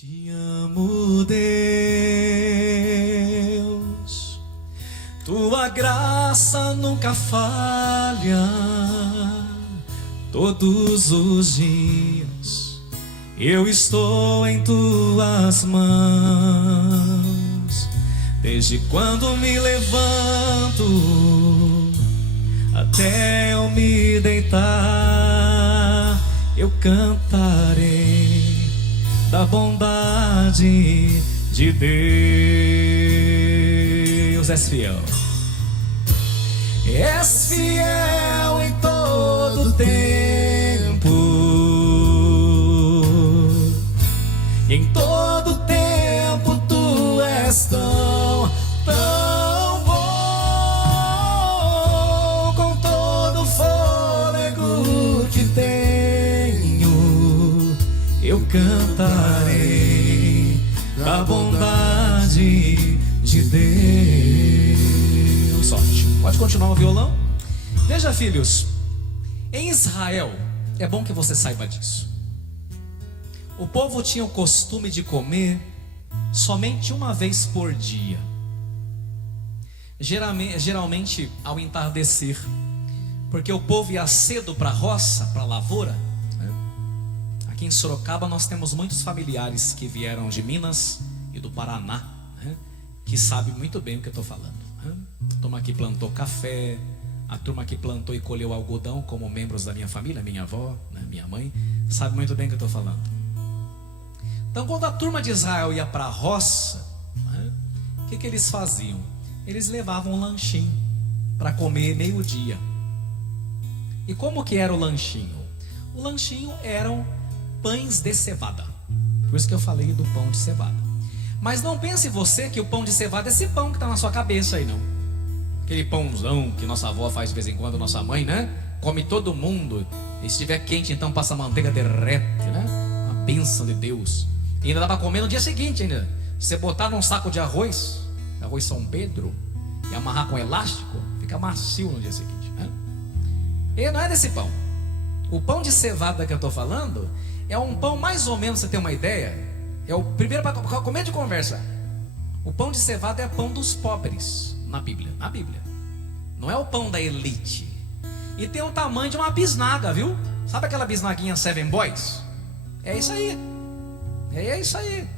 Te amo, Deus, tua graça nunca falha. Todos os dias eu estou em tuas mãos. Desde quando me levanto até eu me deitar, eu cantarei da bondade de Deus. És fiel, és fiel em todo tempo, em todo tempo tu és tão bom. Com todo fôlego que tenho, eu cantarei da bondade de Deus. Ótimo. Pode continuar o violão? Veja, filhos, em Israel, é bom que você saiba disso, o povo tinha o costume de comer somente uma vez por dia, geralmente ao entardecer, porque o povo ia cedo para a roça, para a lavoura. Aqui em Sorocaba nós temos muitos familiares que vieram de Minas e do Paraná, que sabem muito bem o que eu estou falando. A turma aqui plantou café, a turma que plantou e colheu algodão, como membros da minha família, minha avó, minha mãe, sabe muito bem o que eu estou falando. Então, quando a turma de Israel ia para a roça, o que eles faziam? Eles levavam um lanchinho para comer meio-dia. E como que era o lanchinho? O lanchinho eram pães de cevada. Por isso que eu falei do pão de cevada. Mas não pense você que o pão de cevada é esse pão que está na sua cabeça aí, não. Aquele pãozão que nossa avó faz de vez em quando, nossa mãe, come todo mundo. E se estiver quente, então passa manteiga, derrete, Uma bênção de Deus. E ainda dá para comer no dia seguinte ainda. Você botar num saco de arroz São Pedro, e amarrar com elástico, fica macio no dia seguinte, E não é desse pão. O pão de cevada que eu estou falando é um pão mais ou menos, você tem uma ideia, é o primeiro para comer de conversa. O pão de cevada é pão dos pobres na Bíblia. Não é o pão da elite. E tem o tamanho de uma bisnaga, viu? Sabe aquela bisnaguinha Seven Boys? É isso aí. É isso aí.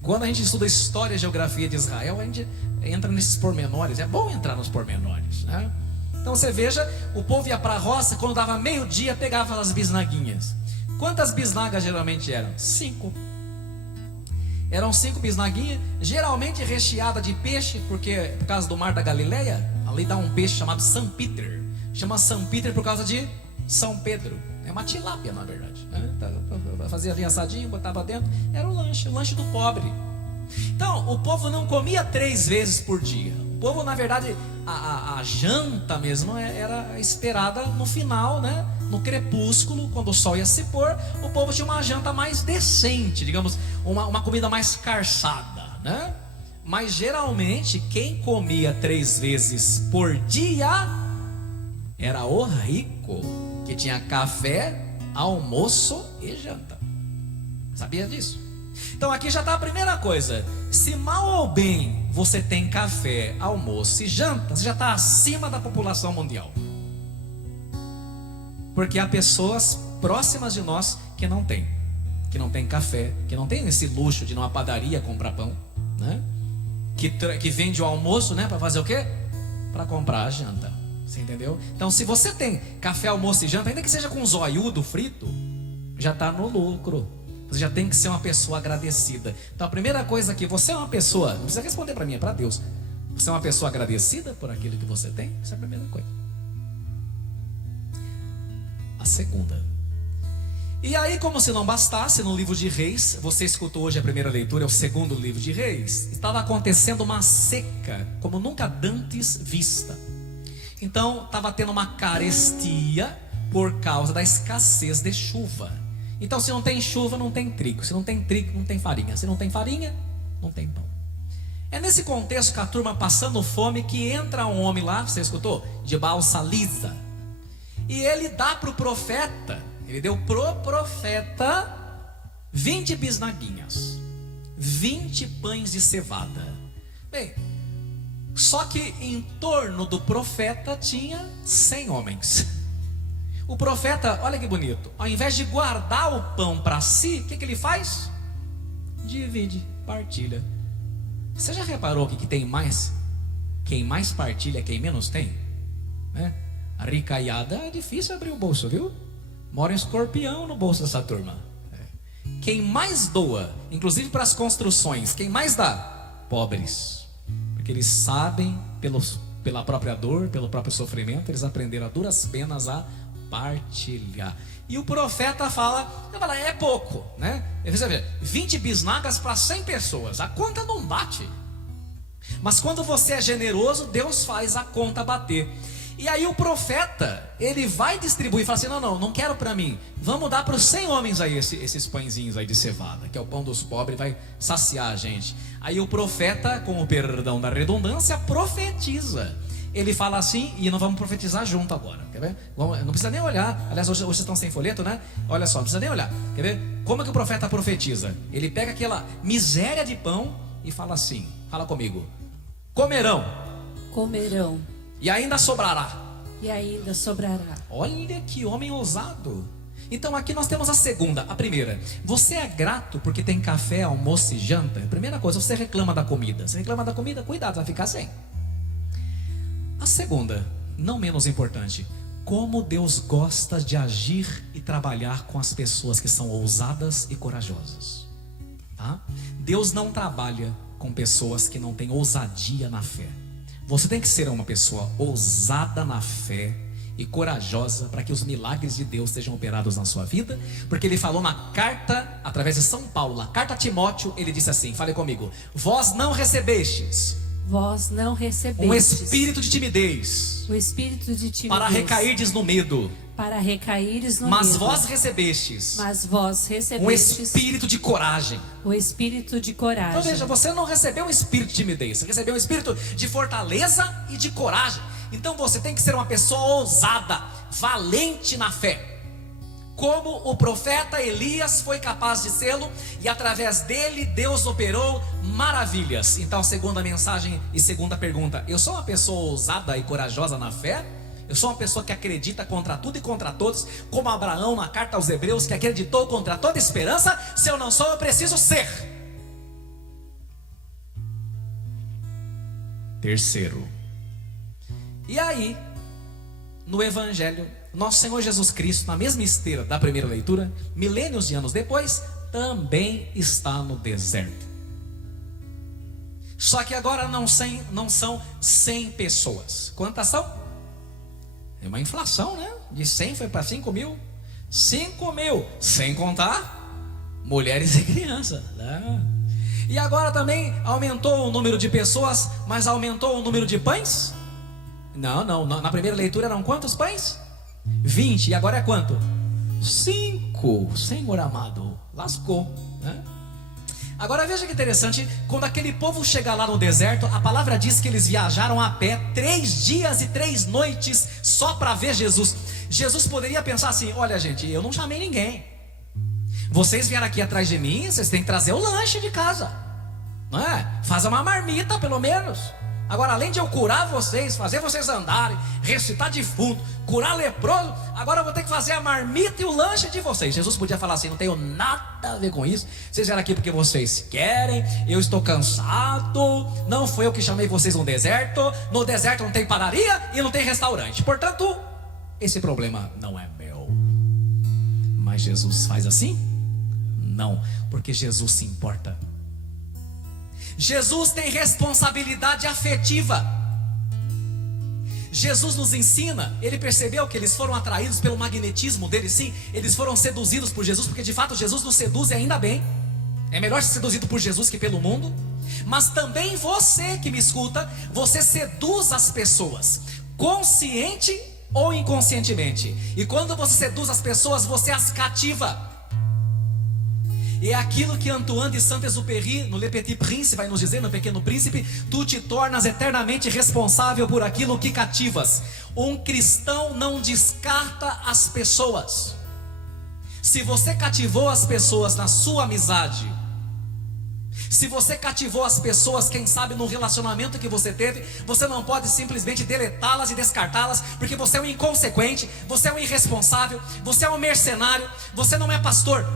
Quando a gente estuda história e geografia de Israel, a gente entra nesses pormenores. É bom entrar nos pormenores, Então você veja, o povo ia para a roça, quando dava meio-dia, pegava as bisnaguinhas. Quantas bisnagas geralmente eram? 5. Eram 5 bisnaguinhas, geralmente recheada de peixe, porque por causa do mar da Galileia, ali dá um peixe chamado São Peter. Chama São Peter por causa de São Pedro. É uma tilápia, na verdade. Fazia ali assadinho, botava dentro. Era o lanche do pobre. Então, o povo não comia 3 vezes por dia. O povo, na verdade, a janta mesmo era esperada no final, no crepúsculo, quando o sol ia se pôr. O povo tinha uma janta mais decente, digamos, uma comida mais carçada, Mas geralmente quem comia 3 vezes por dia era o rico, que tinha café, almoço e janta. Sabia disso? Então aqui já está a primeira coisa. Se mal ou bem você tem café, almoço e janta, você já está acima da população mundial. Porque há pessoas próximas de nós que não tem café, que não tem esse luxo de ir numa padaria comprar pão, que vende o almoço, para fazer o quê? Para comprar a janta. Você entendeu? Então, se você tem café, almoço e janta, ainda que seja com zoiudo frito, já está no lucro. Você já tem que ser uma pessoa agradecida. Então, a primeira coisa aqui, você é uma pessoa, não precisa responder para mim, é para Deus. Você é uma pessoa agradecida por aquilo que você tem? Essa é a primeira coisa. A segunda. E aí, como se não bastasse, no livro de Reis, você escutou hoje a primeira leitura, é o segundo livro de Reis, estava acontecendo uma seca, como nunca dantes vista. Então, estava tendo uma carestia por causa da escassez de chuva. Então, se não tem chuva, não tem trigo. Se não tem trigo, não tem farinha. Se não tem farinha, não tem pão. É nesse contexto que a turma passando fome que entra um homem lá, você escutou? De Baal-Salisa. E ele dá para o profeta, ele deu pro profeta 20 bisnaguinhas, 20 pães de cevada. Bem, só que em torno do profeta tinha 100 homens. O profeta, olha que bonito, ao invés de guardar o pão para si, o que ele faz? Divide, partilha. Você já reparou que tem mais? Quem mais partilha, quem menos tem, né? A ricaiada é difícil abrir o bolso, viu? Mora um escorpião no bolso dessa turma. Quem mais doa, inclusive para as construções, quem mais dá? Pobres. Porque eles sabem, pela própria dor, pelo próprio sofrimento, eles aprenderam a duras penas a partilhar. E o profeta fala, é pouco, né? Ele diz, 20 bisnagas para 100 pessoas, a conta não bate. Mas quando você é generoso, Deus faz a conta bater. E aí o profeta, ele vai distribuir, fala assim, não quero para mim, vamos dar para os 100 homens aí esses pãezinhos aí de cevada, que é o pão dos pobres, vai saciar a gente. Aí o profeta, com o perdão da redundância, profetiza. Ele fala assim, e nós vamos profetizar junto agora, quer ver? Não precisa nem olhar, aliás hoje vocês estão sem folheto, né? Olha só, não precisa nem olhar, quer ver? Como é que o profeta profetiza? Ele pega aquela miséria de pão e fala assim, fala comigo, comerão. E ainda sobrará. Olha que homem ousado. Então aqui nós temos a segunda. A primeira, você é grato porque tem café, almoço e janta? Primeira coisa, você reclama da comida. Você reclama da comida, cuidado, vai ficar sem. A segunda, não menos importante, como Deus gosta de agir e trabalhar com as pessoas que são ousadas e corajosas, tá? Deus não trabalha com pessoas que não têm ousadia na fé. Você tem que ser uma pessoa ousada na fé e corajosa para que os milagres de Deus sejam operados na sua vida, porque ele falou na carta, através de São Paulo, na carta a Timóteo, ele disse assim, fale comigo, vós não recebestes um espírito de timidez, para recairdes no medo, mas vós recebestes um espírito de coragem. Então veja, você não recebeu um espírito de timidez, você recebeu um espírito de fortaleza e de coragem. Então você tem que ser uma pessoa ousada, valente na fé, como o profeta Elias foi capaz de sê-lo, e através dele Deus operou maravilhas. Então, segunda mensagem e segunda pergunta, eu sou uma pessoa ousada e corajosa na fé? Eu sou uma pessoa que acredita contra tudo e contra todos, como Abraão na carta aos Hebreus, que acreditou contra toda esperança? Se eu não sou, eu preciso ser. Terceiro, e aí, no Evangelho, nosso Senhor Jesus Cristo, na mesma esteira da primeira leitura, milênios de anos depois, também está no deserto. Só que agora não são 100 pessoas. Quantas são? É uma inflação, né? De 100 foi para 5 mil. 5 mil, sem contar mulheres e crianças, né? E agora também aumentou o número de pessoas, mas aumentou o número de pães? Não, na primeira leitura eram quantos pães? 20, e agora é quanto? 5, Senhor amado, lascou, né? Agora veja que interessante, quando aquele povo chega lá no deserto, a palavra diz que eles viajaram a pé 3 dias e 3 noites só para ver Jesus. Jesus poderia pensar assim, olha gente, eu não chamei ninguém, vocês vieram aqui atrás de mim, vocês têm que trazer o lanche de casa, não é? Faz uma marmita pelo menos. Agora, além de eu curar vocês, fazer vocês andarem, ressuscitar defunto, curar leproso, agora eu vou ter que fazer a marmita e o lanche de vocês. Jesus podia falar assim, não tenho nada a ver com isso, vocês vieram aqui porque vocês querem, eu estou cansado, não foi eu que chamei vocês no deserto não tem padaria e não tem restaurante, portanto, esse problema não é meu. Mas Jesus faz assim? Não, porque Jesus se importa. Jesus tem responsabilidade afetiva. Jesus nos ensina, ele percebeu que eles foram atraídos pelo magnetismo dele, sim, eles foram seduzidos por Jesus, porque de fato Jesus nos seduz e ainda bem. É melhor ser seduzido por Jesus que pelo mundo. Mas também você que me escuta, você seduz as pessoas, consciente ou inconscientemente. E quando você seduz as pessoas, você as cativa. E é aquilo que Antoine de Saint-Exupéry, no Le Petit Prince, vai nos dizer, no Pequeno Príncipe: tu te tornas eternamente responsável por aquilo que cativas. Um cristão não descarta as pessoas. Se você cativou as pessoas na sua amizade, se você cativou as pessoas, quem sabe no relacionamento que você teve, você não pode simplesmente deletá-las e descartá-las, porque você é um inconsequente, você é um irresponsável, você é um mercenário, você não é pastor.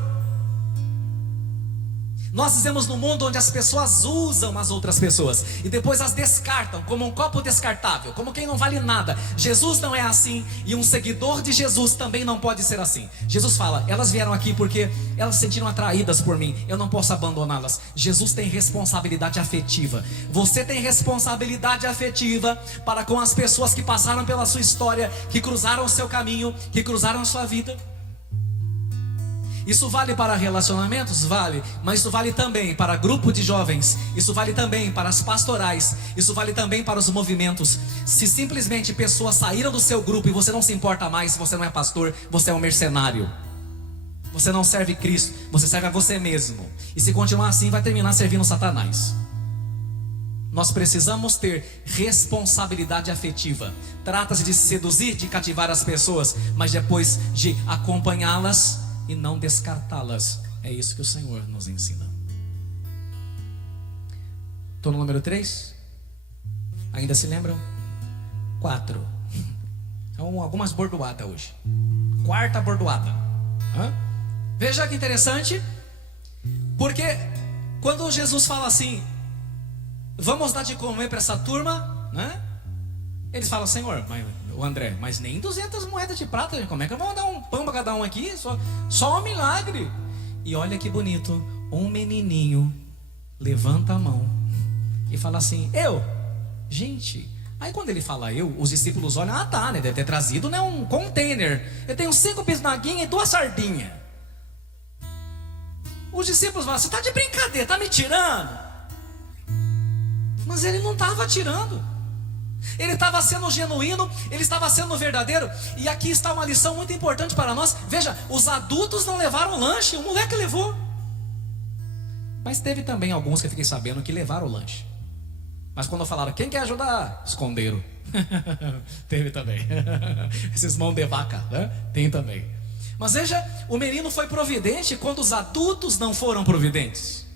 Nós vivemos num mundo onde as pessoas usam as outras pessoas e depois as descartam como um copo descartável, como quem não vale nada. Jesus não é assim, e um seguidor de Jesus também não pode ser assim. Jesus fala: elas vieram aqui porque elas se sentiram atraídas por mim, eu não posso abandoná-las. Jesus tem responsabilidade afetiva. Você tem responsabilidade afetiva para com as pessoas que passaram pela sua história, que cruzaram o seu caminho, que cruzaram a sua vida. Isso vale para relacionamentos? Vale, mas isso vale também para grupo de jovens, isso vale também para as pastorais, isso vale também para os movimentos. Se simplesmente pessoas saíram do seu grupo e você não se importa mais, você não é pastor, você é um mercenário. Você não serve Cristo, você serve a você mesmo. E se continuar assim, vai terminar servindo Satanás. Nós precisamos ter responsabilidade afetiva. Trata-se de seduzir, de cativar as pessoas, mas depois de acompanhá-las e não descartá-las. É isso que o Senhor nos ensina. Estou no número 3. Ainda se lembram? 4. Então, algumas bordoadas hoje. Quarta bordoada. Veja que interessante, porque quando Jesus fala assim: vamos dar de comer para essa turma, né? Eles falam: Senhor, o André, mas nem 200 moedas de prata, como é que eu vou dar um pão para cada um aqui? Só um milagre. E olha que bonito, um menininho levanta a mão e fala assim: gente. Aí quando ele fala os discípulos olham: ah tá, né? Deve ter trazido, né, um container. Eu tenho 5 bisnaguinhas e 2 sardinhas. Os discípulos falam: você está de brincadeira, está me tirando? Mas ele não estava tirando. Ele estava sendo genuíno, ele estava sendo verdadeiro. E aqui está uma lição muito importante para nós. Veja, os adultos não levaram lanche, o moleque levou. Mas teve também alguns que eu fiquei sabendo que levaram o lanche. Mas quando falaram: quem quer ajudar? Esconderam. Teve também. Esses mãos de vaca, né? Tem também. Mas veja, o menino foi providente quando os adultos não foram providentes.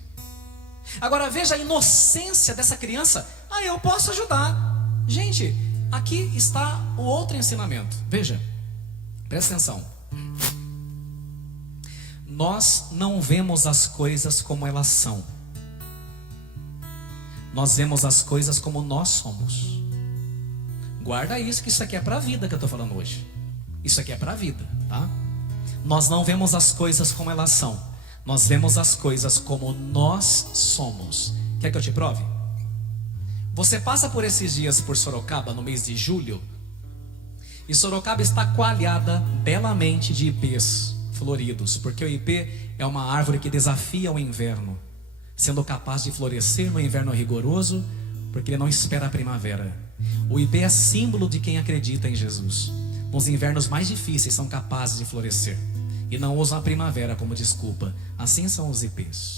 Agora veja a inocência dessa criança: ah, eu posso ajudar. Gente, aqui está o outro ensinamento. Veja, presta atenção. Nós não vemos as coisas como elas são. Nós vemos as coisas como nós somos. Guarda isso, que isso aqui é para a vida que eu estou falando hoje. Isso aqui é para a vida, tá? Nós não vemos as coisas como elas são. Nós vemos as coisas como nós somos. Quer que eu te prove? Você passa por esses dias por Sorocaba no mês de julho, e Sorocaba está coalhada belamente de ipês floridos, porque o ipê é uma árvore que desafia o inverno, sendo capaz de florescer no inverno rigoroso, porque ele não espera a primavera. O ipê é símbolo de quem acredita em Jesus. Nos invernos mais difíceis são capazes de florescer e não usam a primavera como desculpa. Assim são os ipês.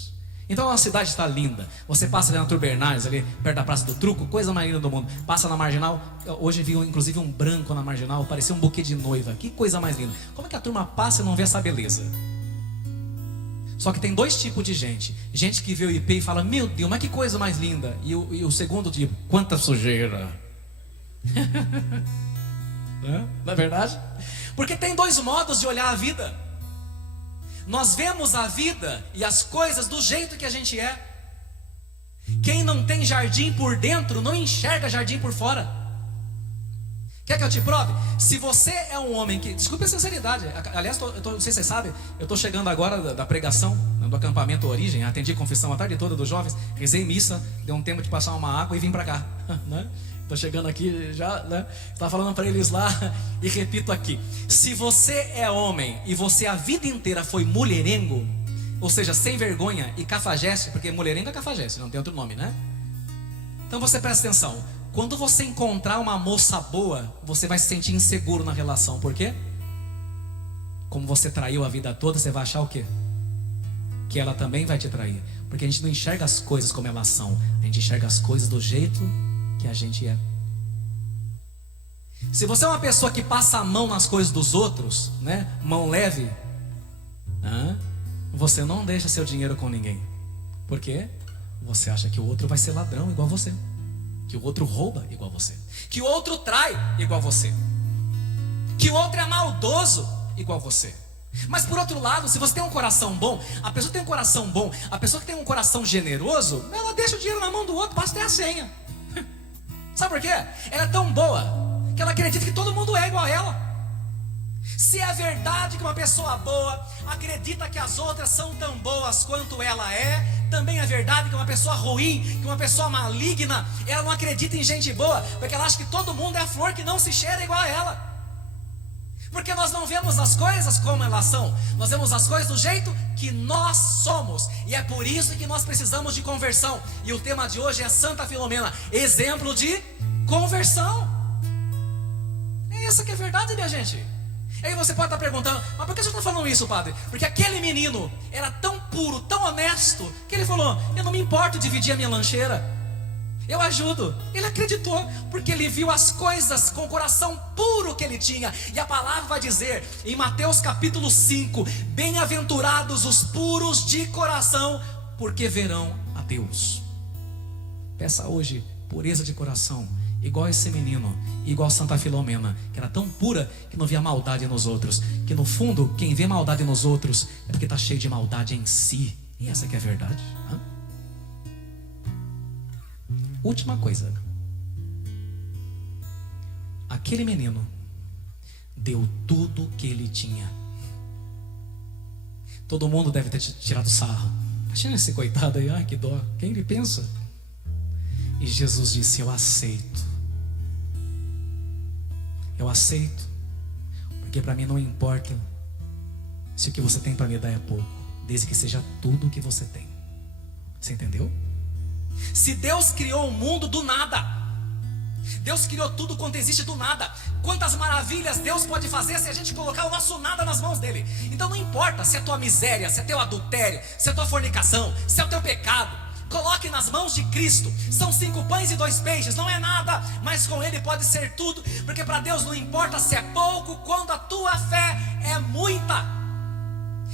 Então a cidade está linda. Você passa ali na Arthur Bernardes, ali perto da Praça do Truco, coisa mais linda do mundo. Passa na Marginal. Hoje vi inclusive um branco na Marginal, parecia um buquê de noiva. Que coisa mais linda. Como é que a turma passa e não vê essa beleza? Só que tem 2 tipos de gente. Gente que vê o IP e fala: meu Deus, mas que coisa mais linda. E o segundo tipo: quanta sujeira. Não é verdade? Porque tem 2 modos de olhar a vida. Nós vemos a vida e as coisas do jeito que a gente é. Quem não tem jardim por dentro não enxerga jardim por fora. Quer que eu te prove? Se você é um homem que... Desculpe a sinceridade. Aliás, não sei se vocês sabem, eu estou chegando agora da pregação, do acampamento Origem. Atendi confissão a tarde toda dos jovens. Rezei missa, deu um tempo de passar uma água e vim para cá, né? Estou chegando aqui já, né? Estava falando para eles lá e repito aqui: se você é homem e você a vida inteira foi mulherengo, ou seja, sem vergonha e cafajeste, porque mulherengo é cafajeste, não tem outro nome, né? Então você presta atenção: quando você encontrar uma moça boa, você vai se sentir inseguro na relação. Por quê? Como você traiu a vida toda, você vai achar o quê? Que ela também vai te trair. Porque a gente não enxerga as coisas como elas são, a gente enxerga as coisas do jeito que a gente é. Se você é uma pessoa que passa a mão nas coisas dos outros, né? Mão leve, Você não deixa seu dinheiro com ninguém. Por quê? Você acha que o outro vai ser ladrão igual você, que o outro rouba igual você, que o outro trai igual você, que o outro é maldoso igual você. Mas por outro lado, se você tem um coração bom, a pessoa que tem um coração bom, a pessoa que tem um coração generoso, ela deixa o dinheiro na mão do outro, basta ter a senha. Sabe por quê? Ela é tão boa que ela acredita que todo mundo é igual a ela. Se é verdade que uma pessoa boa acredita que as outras são tão boas quanto ela é, também é verdade que uma pessoa ruim, que uma pessoa maligna, ela não acredita em gente boa, porque ela acha que todo mundo é flor que não se cheira igual a ela. Porque nós não vemos as coisas como elas são, nós vemos as coisas do jeito que nós somos. E é por isso que nós precisamos de conversão. E o tema de hoje é Santa Filomena, exemplo de conversão. É essa que é a verdade, minha gente. Aí você pode estar perguntando, mas por que você está falando isso, padre? Porque aquele menino era tão puro, tão honesto, que ele falou, eu não me importo dividir a minha lancheira, eu ajudo. Ele acreditou, porque ele viu as coisas com o coração puro que ele tinha. E a palavra vai dizer, em Mateus capítulo 5, bem-aventurados os puros de coração, porque verão a Deus. Peça hoje pureza de coração, igual esse menino, igual Santa Filomena, que era tão pura que não via maldade nos outros. Que no fundo, quem vê maldade nos outros é porque está cheio de maldade em si. E essa que é a verdade. Última coisa. Aquele menino deu tudo o que ele tinha. Todo mundo deve ter tirado sarro. Imagina esse coitado aí, ai que dó. Quem ele pensa? E Jesus disse, eu aceito. Eu aceito, porque para mim não importa se o que você tem para me dar é pouco, desde que seja tudo o que você tem. Você entendeu? Se Deus criou o mundo do nada, Deus criou tudo quanto existe do nada. Quantas maravilhas Deus pode fazer se a gente colocar o nosso nada nas mãos dele. Então não importa se é tua miséria, se é teu adultério, se é tua fornicação, se é o teu pecado, coloque nas mãos de Cristo. São 5 pães e 2 peixes, não é nada, mas com ele pode ser tudo. Porque para Deus não importa se é pouco, quando a tua fé é muita.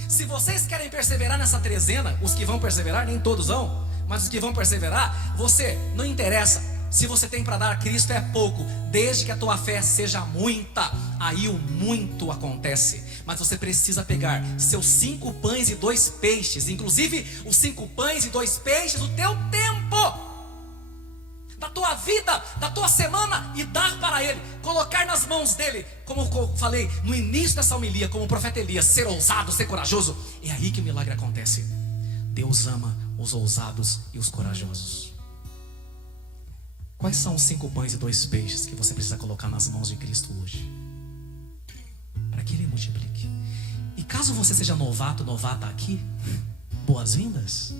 Se vocês querem perseverar nessa trezena, os que vão perseverar, nem todos vão, mas os que vão perseverar, você, não interessa se você tem para dar a Cristo é pouco, desde que a tua fé seja muita. Aí o muito acontece. Mas você precisa pegar seus 5 pães e 2 peixes, inclusive os 5 pães e 2 peixes, o teu tempo, da tua vida, da tua semana, e dar para ele, colocar nas mãos dele, como eu falei no início dessa homilia, como o profeta Elias, ser ousado, ser corajoso. É aí que o milagre acontece. Deus ama os ousados e os corajosos. Quais são os 5 pães e 2 peixes que você precisa colocar nas mãos de Cristo hoje, para que ele multiplique? E caso você seja novato, novata aqui, boas-vindas.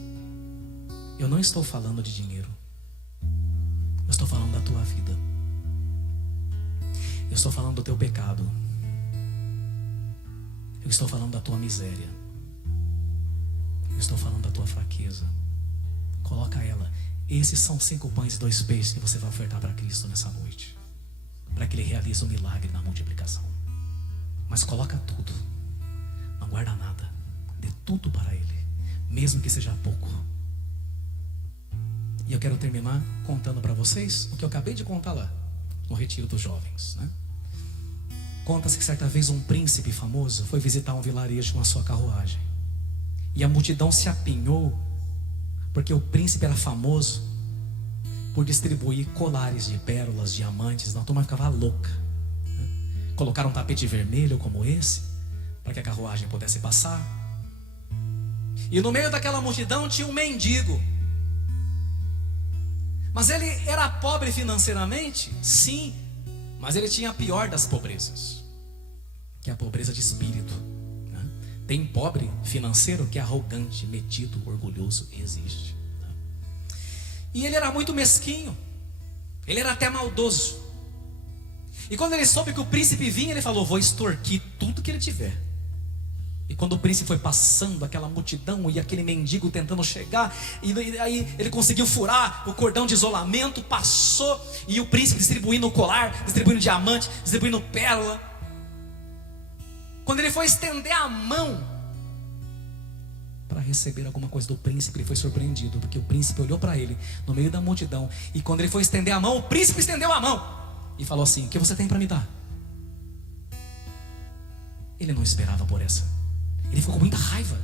Eu não estou falando de dinheiro, eu estou falando da tua vida. Eu estou falando do teu pecado. Eu estou falando da tua miséria. Eu estou falando da tua fraqueza. Coloca ela. Esses são 5 pães e 2 peixes que você vai ofertar para Cristo nessa noite, para que ele realize o milagre na multiplicação. Mas coloca tudo, não guarda nada, dê tudo para ele, mesmo que seja pouco. E eu quero terminar contando para vocês o que eu acabei de contar lá no retiro dos jovens, né? Conta-se que certa vez um príncipe famoso foi visitar um vilarejo com a sua carruagem, e a multidão se apinhou porque o príncipe era famoso por distribuir colares de pérolas, diamantes. A turma ficava louca, né? Colocaram um tapete vermelho como esse, para que a carruagem pudesse passar. E no meio daquela multidão tinha um mendigo. Mas ele era pobre financeiramente? Sim, mas ele tinha a pior das pobrezas, que é a pobreza de espírito. Tem pobre financeiro que é arrogante, metido, orgulhoso, existe. E ele era muito mesquinho, ele era até maldoso. E quando ele soube que o príncipe vinha, ele falou, vou extorquir tudo que ele tiver. E quando o príncipe foi passando, aquela multidão e aquele mendigo tentando chegar, e aí ele conseguiu furar o cordão de isolamento, passou, e o príncipe distribuindo o colar, distribuindo diamante, distribuindo pérola. Quando ele foi estender a mão receber alguma coisa do príncipe, ele foi surpreendido, porque o príncipe olhou para ele no meio da multidão, e quando ele foi estender a mão, o príncipe estendeu a mão e falou assim: o que você tem para me dar? Ele não esperava por essa. Ele ficou com muita raiva,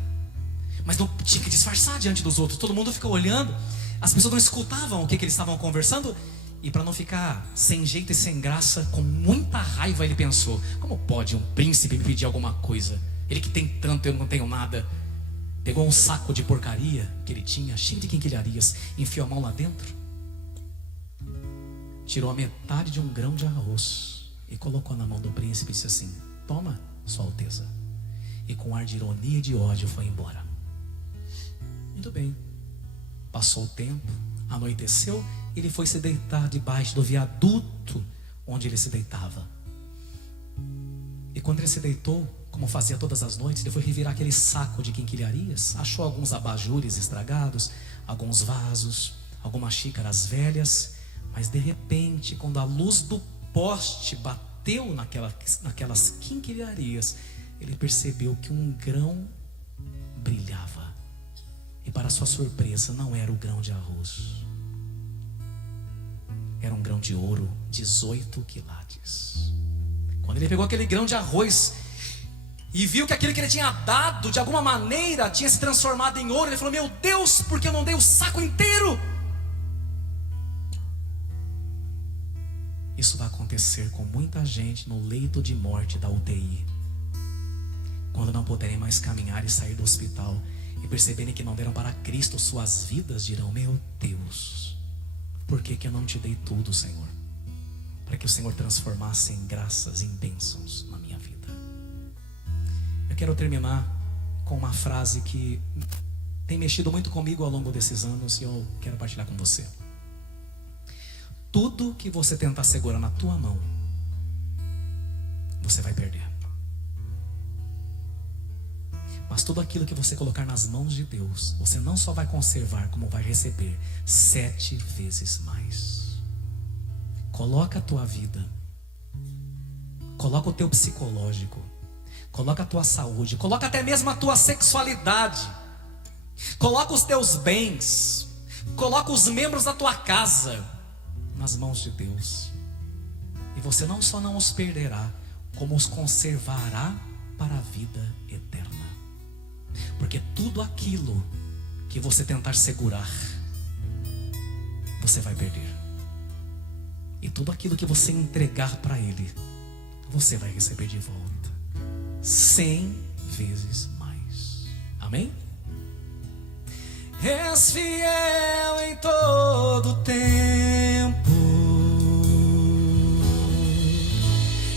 mas não tinha que disfarçar diante dos outros. Todo mundo ficou olhando, as pessoas não escutavam o que eles estavam conversando. E para não ficar sem jeito e sem graça, com muita raiva, ele pensou: como pode um príncipe me pedir alguma coisa? Ele que tem tanto, eu não tenho nada. Pegou um saco de porcaria que ele tinha, cheio de quinquilharias, enfiou a mão lá dentro, tirou a metade de um grão de arroz e colocou na mão do príncipe e disse assim: toma, Sua Alteza. E com ar de ironia e de ódio foi embora. Muito bem. Passou o tempo, anoiteceu, ele foi se deitar debaixo do viaduto onde ele se deitava. E quando ele se deitou, como fazia todas as noites, ele foi revirar aquele saco de quinquilharias. Achou alguns abajures estragados, alguns vasos, algumas xícaras velhas. Mas de repente, quando a luz do poste bateu naquelas quinquilharias, ele percebeu que um grão brilhava. E para sua surpresa, não era o grão de arroz. Era um grão de ouro, 18 quilates. Quando ele pegou aquele grão de arroz e viu que aquele que ele tinha dado, de alguma maneira, tinha se transformado em ouro, ele falou: meu Deus, por que eu não dei o saco inteiro? Isso vai acontecer com muita gente no leito de morte da UTI. Quando não puderem mais caminhar e sair do hospital e perceberem que não deram para Cristo suas vidas, dirão: meu Deus, por que eu não te dei tudo, Senhor? Para que o Senhor transformasse em graças, em bênçãos na minha vida. Eu quero terminar com uma frase que tem mexido muito comigo ao longo desses anos e eu quero partilhar com você. Tudo que você tentar segurar na tua mão, você vai perder. Mas tudo aquilo que você colocar nas mãos de Deus, você não só vai conservar, como vai receber 7 vezes mais. Coloca a tua vida, coloca o teu psicológico, coloca a tua saúde, coloca até mesmo a tua sexualidade, coloca os teus bens, coloca os membros da tua casa nas mãos de Deus. E você não só não os perderá, como os conservará para a vida eterna. Porque tudo aquilo que você tentar segurar, você vai perder. E tudo aquilo que você entregar para Ele, você vai receber de volta 100 vezes mais. Amém? És fiel em todo tempo,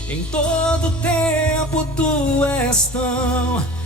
em todo tempo tu és tão